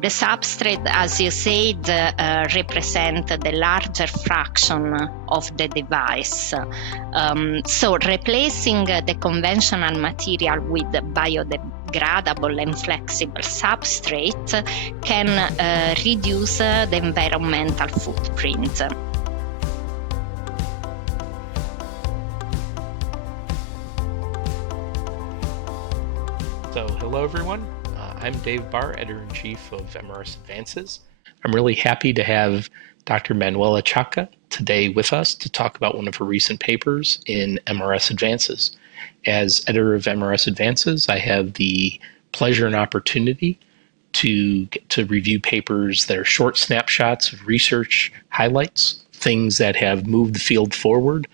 The substrate, as you said, represent the larger fraction of the device. So replacing the conventional material with biodegradable and flexible substrate can reduce the environmental footprint. So hello everyone. I'm Dave Bahr, Editor-in-Chief of MRS Advances. I'm really happy to have Dr. Manuela Ciocca today with us to talk about one of her recent papers in MRS Advances. As editor of MRS Advances, I have the pleasure and opportunity to get to review papers that are short snapshots of research highlights, things that have moved the field forward,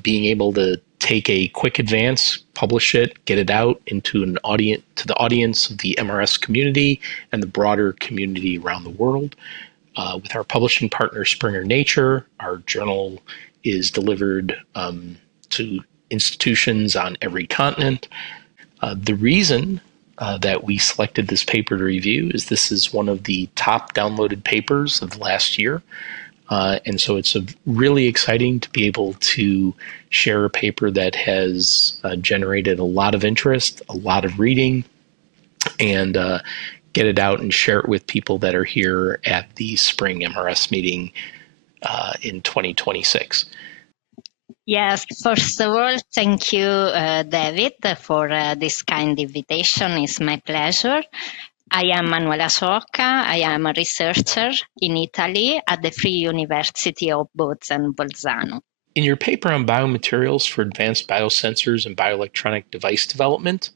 being able to take a quick advance, publish it, get it out into the audience of the MRS community and the broader community around the world. With our publishing partner, Springer Nature, our journal is delivered to institutions on every continent. The reason that we selected this paper to review is this is one of the top downloaded papers of the last year. And so it's really exciting to be able to share a paper that has generated a lot of interest, a lot of reading, and get it out and share it with people that are here at the spring MRS meeting in 2026. Yes, first of all, thank you, David, for this kind invitation. It's my pleasure. I am Manuela Ciocca. I am a researcher in Italy at the Free University of Bolzano. In your paper on biomaterials for advanced biosensors and bioelectronic device development,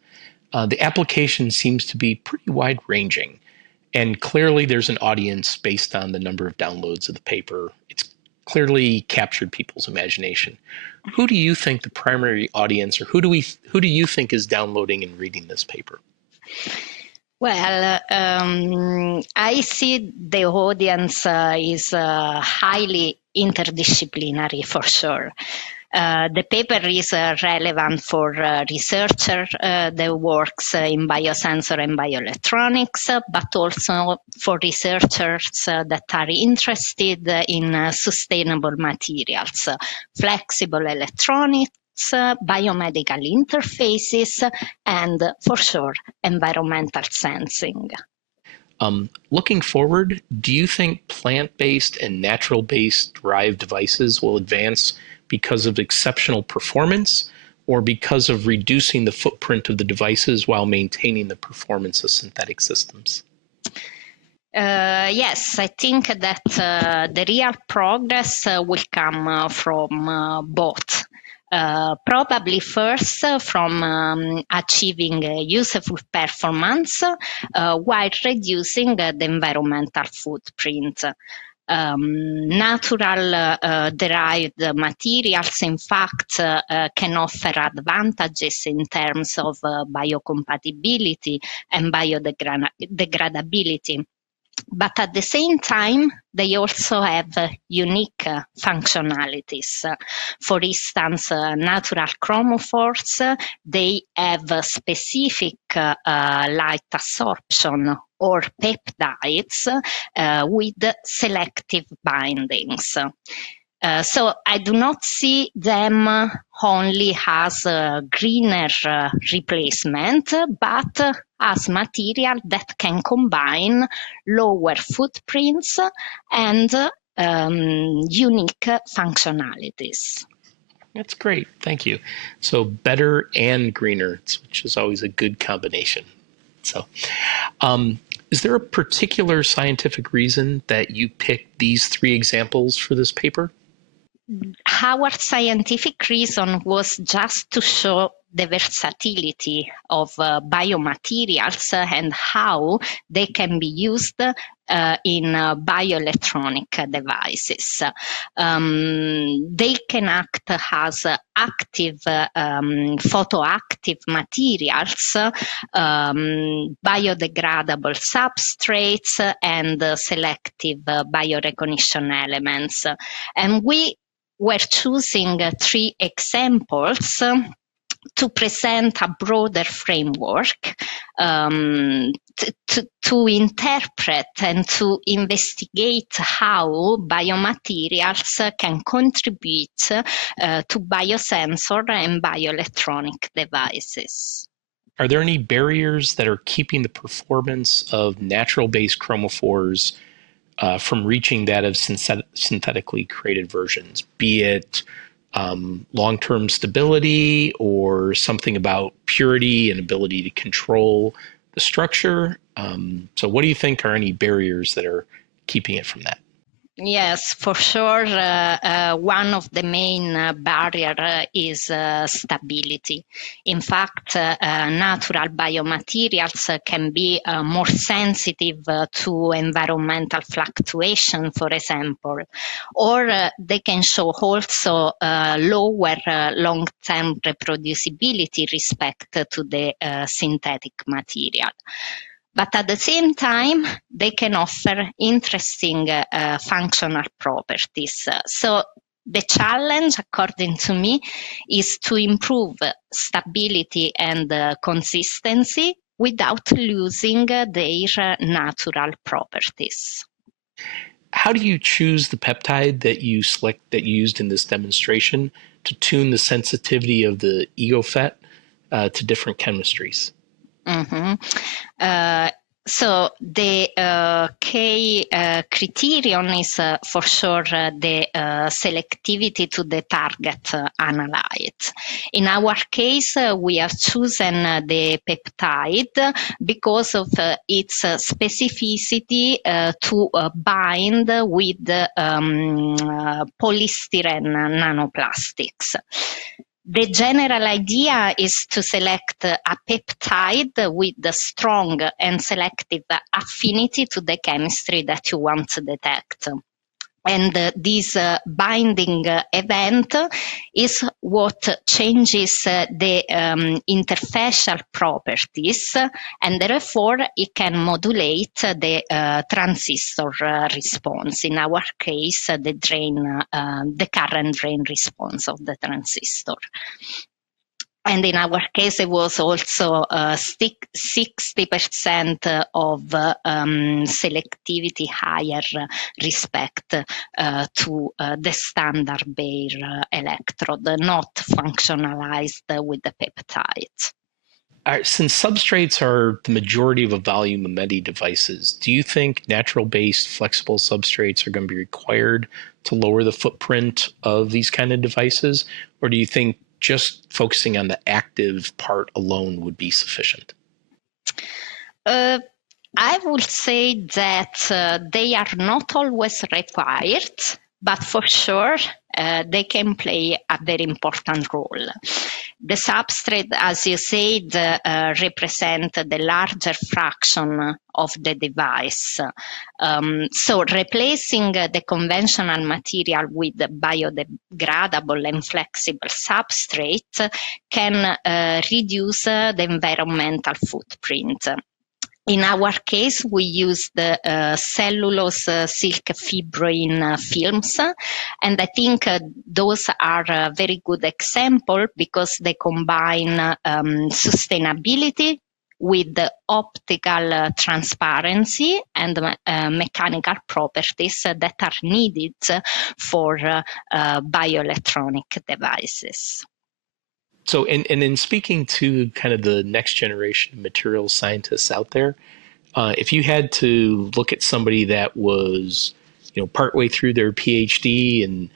the application seems to be pretty wide-ranging. And clearly there's an audience based on the number of downloads of the paper. It's clearly captured people's imagination. Who do you think the primary audience, or who do you think is downloading and reading this paper? Well, I see the audience is highly interdisciplinary for sure. The paper is relevant for researchers that works in biosensor and bioelectronics, but also for researchers that are interested in sustainable materials, flexible electronics, biomedical interfaces, and for sure, environmental sensing. Looking forward, do you think plant-based and natural-based derived devices will advance because of exceptional performance or because of reducing the footprint of the devices while maintaining the performance of synthetic systems? Yes, I think that the real progress will come from both. Probably first from achieving useful performance while reducing the environmental footprint. Natural derived materials, in fact, can offer advantages in terms of biocompatibility and biodegradability. But at the same time, they also have unique functionalities. For instance, natural chromophores, they have specific light absorption or peptides with selective bindings. So I do not see them only as a greener replacement, but as material that can combine lower footprints and unique functionalities. That's great. Thank you. So better and greener, which is always a good combination. So is there a particular scientific reason that you picked these three examples for this paper? Our scientific reason was just to show the versatility of biomaterials and how they can be used in bioelectronic devices. They can act as active, photoactive materials, biodegradable substrates, and selective biorecognition elements. And we were choosing three examples to present a broader framework to interpret and to investigate how biomaterials can contribute to biosensor and bioelectronic devices. Are there any barriers that are keeping the performance of natural-based chromophores from reaching that of synthetically created versions, be it long-term stability or something about purity and ability to control the structure? So what do you think are any barriers that are keeping it from that? Yes, for sure. One of the main barrier is stability. In fact, natural biomaterials can be more sensitive to environmental fluctuation, for example, or they can show also lower long-term reproducibility respect to the synthetic material. But at the same time, they can offer interesting functional properties. So the challenge, according to me, is to improve stability and consistency without losing their natural properties. How do you choose the peptide that you select that you used in this demonstration to tune the sensitivity of the EGOFET to different chemistries? Mm-hmm. So the key criterion is for sure the selectivity to the target analyte. In our case, we have chosen the peptide because of its specificity to bind with polystyrene nanoplastics. The general idea is to select a peptide with a strong and selective affinity to the chemistry that you want to detect. And this binding event is what changes the interfacial properties, and therefore it can modulate the transistor response. In our case, the current drain response of the transistor. And in our case, it was also 60% of selectivity higher respect to the standard Bahr electrode, not functionalized with the peptides. Since substrates are the majority of a volume of many devices, do you think natural-based flexible substrates are going to be required to lower the footprint of these kind of devices? Or do you think just focusing on the active part alone would be sufficient? I would say that they are not always required, but for sure they can play a very important role. The substrate, as you said, represent the larger fraction of the device. So replacing the conventional material with biodegradable and flexible substrate can reduce the environmental footprint. In our case, we use the cellulose silk fibroin films, and I think those are a very good example because they combine sustainability with the optical transparency and mechanical properties that are needed for bioelectronic devices. So, and in speaking to kind of the next generation of materials scientists out there, if you had to look at somebody that was, partway through their PhD and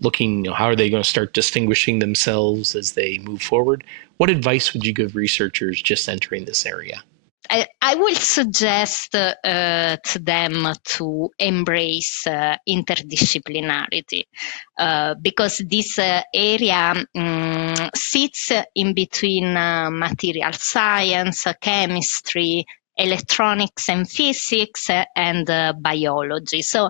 looking, how are they going to start distinguishing themselves as they move forward, what advice would you give researchers just entering this area? I will suggest to them to embrace interdisciplinarity because this area sits in between material science, chemistry, electronics and physics, and biology. So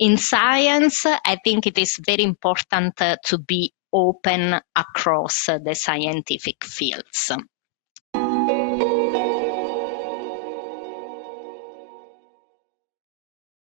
in science, I think it is very important to be open across the scientific fields.